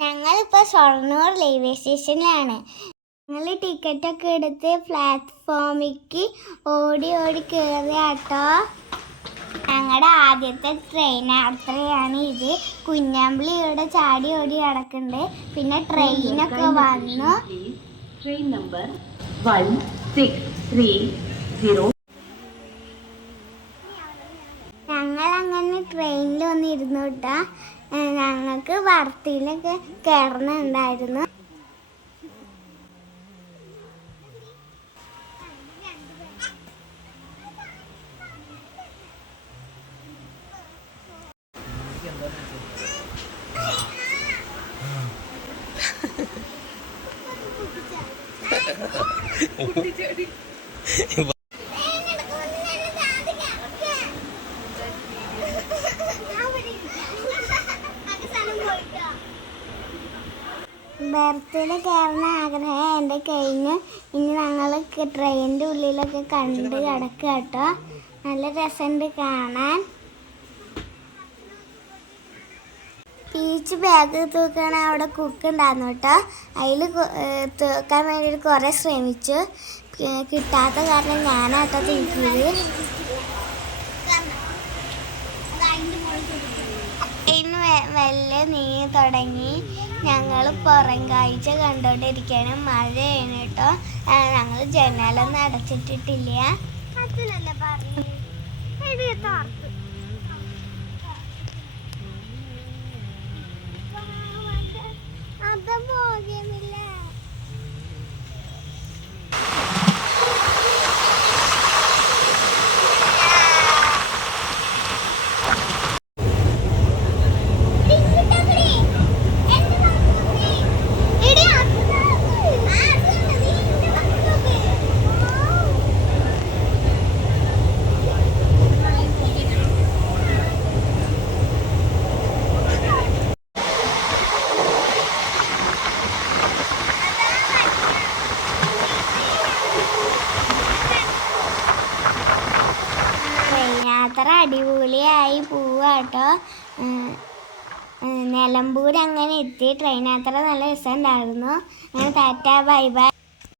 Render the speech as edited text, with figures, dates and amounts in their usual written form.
ഞങ്ങളിപ്പോൾ ഷൊർണൂർ റെയിൽവേ സ്റ്റേഷനിലാണ്. ഞങ്ങൾ ടിക്കറ്റൊക്കെ എടുത്ത് പ്ലാറ്റ്ഫോമിലേക്ക് ഓടി കയറിയാട്ടോ. ഞങ്ങളുടെ ആദ്യത്തെ ട്രെയിൻ യാത്രയാണ് ഇത്. കുഞ്ഞാമ്പിളി ഇവിടെ ചാടി ഓടി കിടക്കുന്നുണ്ട്. പിന്നെ ട്രെയിനൊക്കെ വന്നു. Train number 1630. ഞങ്ങളങ്ങനെ ട്രെയിനിൽ വന്നിരുന്നു കേട്ടാ. ഞങ്ങൾക്ക് വർത്തിയിലൊക്കെ കയറുന്നുണ്ടായിരുന്നു. ബർത്തിൽ കയറുന്ന ആഗ്രഹം എൻ്റെ കഴിഞ്ഞ്. ഇനി ഞങ്ങൾ ട്രെയിനിൻ്റെ ഉള്ളിലൊക്കെ കണ്ട് കിടക്കുക കേട്ടോ. നല്ല രസമുണ്ട് കാണാൻ. ബീച്ച് ബാഗ് തൂക്കണ അവിടെ കുക്ക് ഉണ്ടായിരുന്നു കേട്ടോ. അതിൽ തൂക്കാൻ വേണ്ടിയിട്ട് കുറേ ശ്രമിച്ചു. കിട്ടാത്ത കാരണം ഞാനാട്ടോ തൂക്കിയത്. അതിന് വെല്ലെ നീങ്ങി തുടങ്ങി. ഞങ്ങൾ പുറം കാഴ്ച കണ്ടോണ്ടിരിക്കുകയാണ്. മഴയാണ് കേട്ടോ. ഞങ്ങൾ ജനാലൊന്നും അടച്ചിട്ടിട്ടില്ല. അത് പോകുന്നില്ല. യാത്ര അടിപൊളിയായി പോവാട്ടോ. നിലമ്പൂർ അങ്ങനെ എത്തി. ട്രെയിൻ യാത്ര നല്ല രസമുണ്ടായിരുന്നു. അങ്ങനെ ടാറ്റ ബൈ ബൈ.